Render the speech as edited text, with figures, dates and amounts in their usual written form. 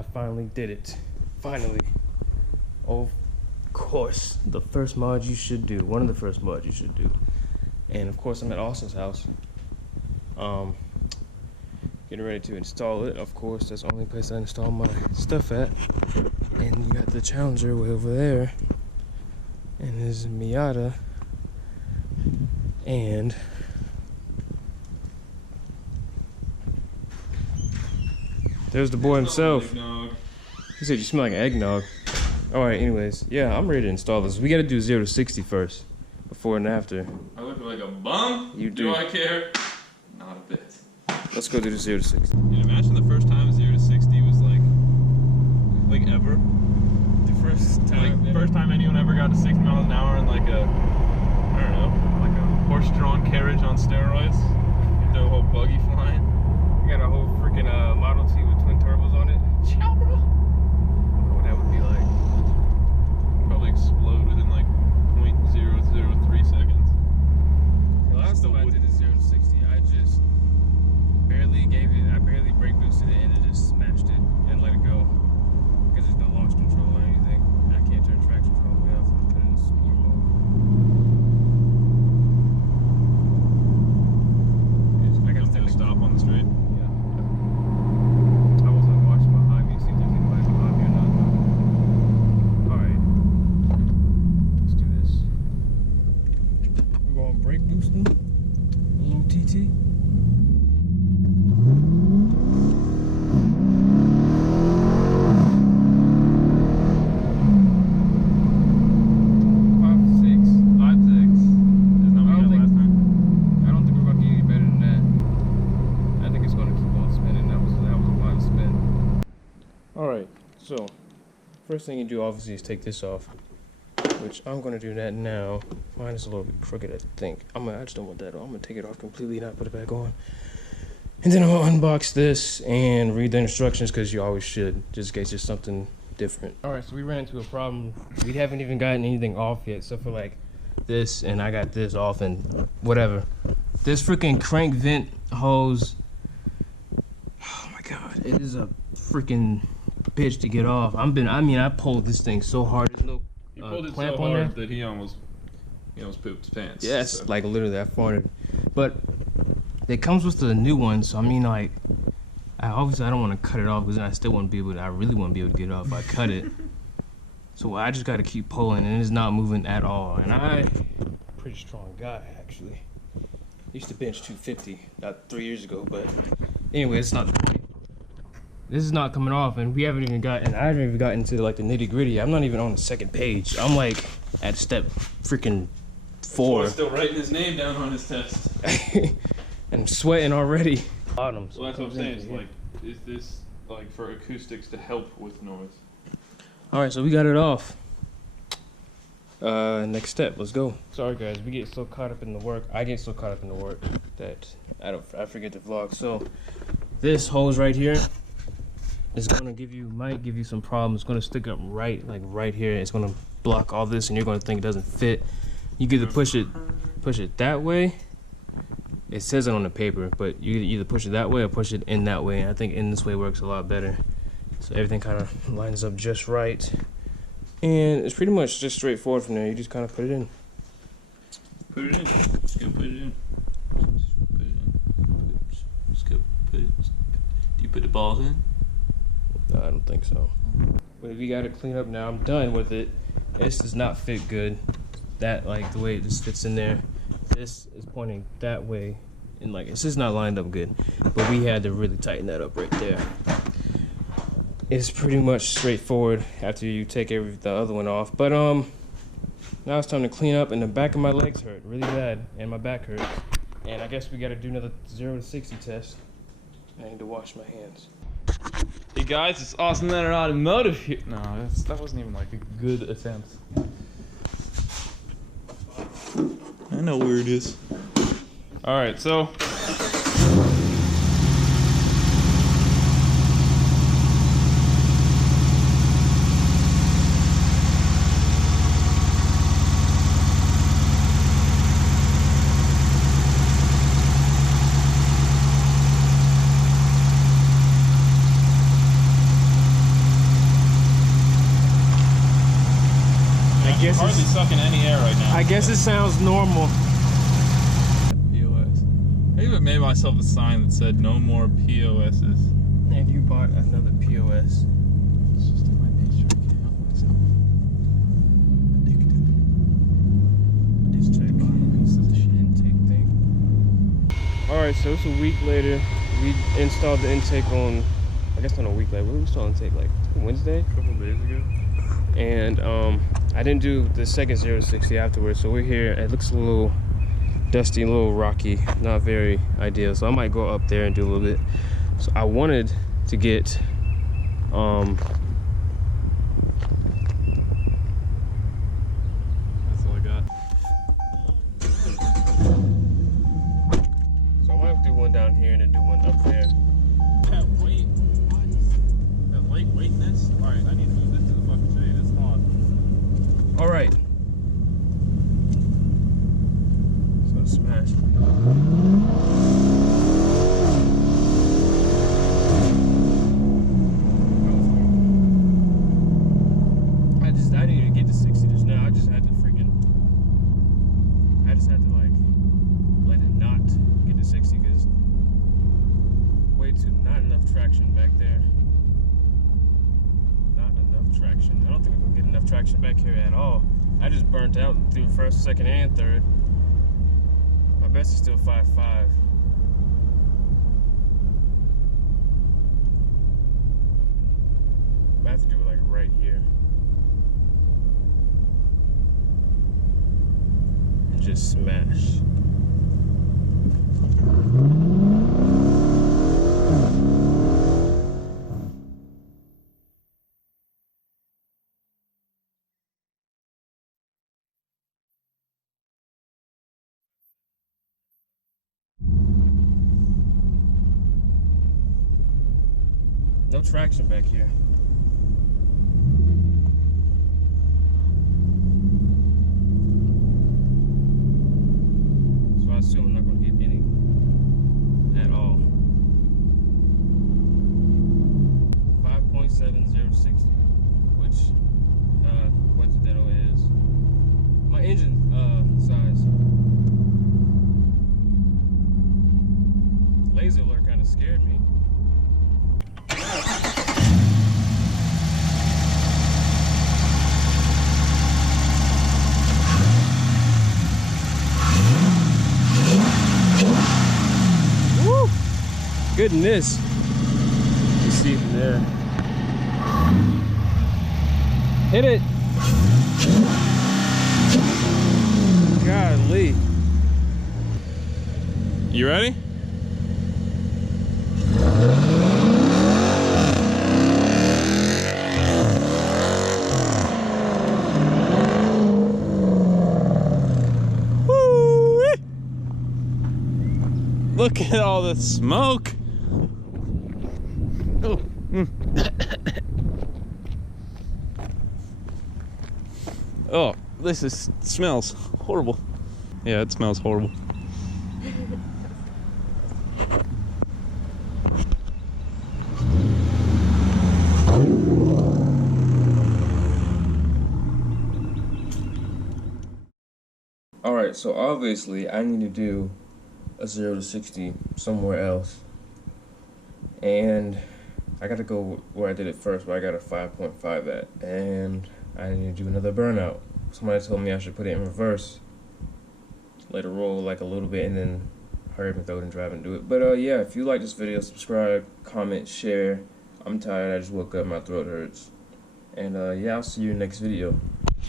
I finally did it. Finally. Of course, the first mod you should do. One of the first mods you should do. And of course, I'm at Austin's house. Getting ready to install it. Of course, that's the only place I install my stuff at. And you got the Challenger way over there. And there's Miata. And there's the boy himself. He said you smell like eggnog. Alright, anyways, yeah, I'm ready to install this. We gotta do 0 to 60 first, before and after. I look like a bum? You do. Do I care? Not a bit. Let's go do the 0 to 60. Dude, imagine the first time 0 to 60 was like ever. The first time. Like, first time anyone ever got to 60 miles an hour in like a, I don't know, like a horse-drawn carriage on steroids. No whole buggy flying. We got a whole freaking Model T with twin turbos on it. Ciao, bro. What that would be like. Probably explode within like 0.003 seconds. The last time I did a 0 to 60, I just barely brake boosted it and it just smashed it and let it go. Because there's no launch control or anything. I can't turn traction control all the way off and put it in sport mode. I got to stop on the street. Yeah. I was like watching behind me, see if there's anybody behind me or not. Alright. Let's do this. We're going brake boosting. A little TT. So, first thing you do obviously is take this off, which I'm gonna do that now. Mine is a little bit crooked, I think. I just don't want that on. I'm gonna take it off completely and not put it back on. And then I'm gonna unbox this and read the instructions, because you always should, just in case there's something different. Alright, so we ran into a problem. We haven't even gotten anything off yet, so for like this, and I got this off and whatever. This freaking crank vent hose, oh my god, it is a freaking bitch to get off. I pulled this thing so hard. There's no you pulled it so hard that he almost pooped his pants. Yes, so. like literally I farted. But it comes with the new one, so I mean, like, I don't want to cut it off, because I still want to be able to. I really want to be able to get it off if I cut it. So I just got to keep pulling, and it's not moving at all. And I'm a pretty strong guy, actually. Used to bench 250 about 3 years ago, but anyway, it's not the point. This is not coming off, and I haven't even gotten into like the nitty gritty. I'm not even on the second page. I'm like at step freaking 4. Still writing his name down on his test. And I'm sweating already. Bottoms. Well, that's what I'm saying. It's like, is this like for acoustics to help with noise? All right, so we got it off. Next step, let's go. Sorry guys, we get so caught up in the work. I get so caught up in the work that I forget to vlog. So this hose right here, it's gonna might give you some problems. It's gonna stick up right here. It's gonna block all this, and you're gonna think it doesn't fit. You can either push it that way. It says it on the paper, but you either push it that way or push it in that way. I think in this way works a lot better. So everything kind of lines up just right, and it's pretty much just straightforward from there. You just kind of put it in. Put it in. Just go put it in. Put it in. Just go put it. Do you put the balls in? No, I don't think so. But we got to clean up now. I'm done with it. This does not fit good. That, like, the way this fits in there. This is pointing that way, and like it's just not lined up good. But we had to really tighten that up right there. It's pretty much straightforward after you take the other one off. But now it's time to clean up, and the back of my legs hurt really bad, and my back hurts. And I guess we got to do another 0 to 60 test. I need to wash my hands. Hey guys, it's Austin Leonard Automotive here. No, that wasn't even like a good attempt. I know where it is. Alright, so guess hardly sucking any air right now. I guess it sounds normal. POS. I even made myself a sign that said no more POSs. And you bought another POS. It's just in my nature. I can't help myself. Addicted. Let's check Pieces of shit. intake thing. Alright, so it's a week later. We installed the intake on, I guess on a week later. When did we install intake? Like Wednesday? A couple days ago. And I didn't do the second 0 to 60 afterwards, so we're here. It looks a little dusty, a little rocky, not very ideal, so I might go up there and do a little bit. So I wanted to get That's all I got. so I might do one down here and then do one up there. That weight. That lightweightness. Alright, I need to move this to the fucking shade. It's hot. All right. So smash. I didn't even get to 60 just now. I just had to like let it not get to 60 because not enough traction back there. Not enough traction. I don't think we're gonna get enough traction back here at all. I just burnt out through first, second, and third. My best is still 5.5. I have to do it like right here. And just smash. No traction back here. So I assume I'm not going to get any at all. 5.7060, which coincidental is my engine size. Laser alert kind of scared me. Goodness. You see it there. Hit it. Golly. You ready? Woo-wee. Look at all the smoke. Oh. Oh, this smells horrible. Yeah, it smells horrible. Alright, so obviously I need to do a 0 to 60 somewhere else. And I gotta go where I did it first, where I got a 5.5 at. And I need to do another burnout. Somebody told me I should put it in reverse. Let it roll like a little bit and then hurry up and throw it and drive and do it. But yeah, if you like this video, subscribe, comment, share. I'm tired, I just woke up, my throat hurts. And yeah, I'll see you in the next video.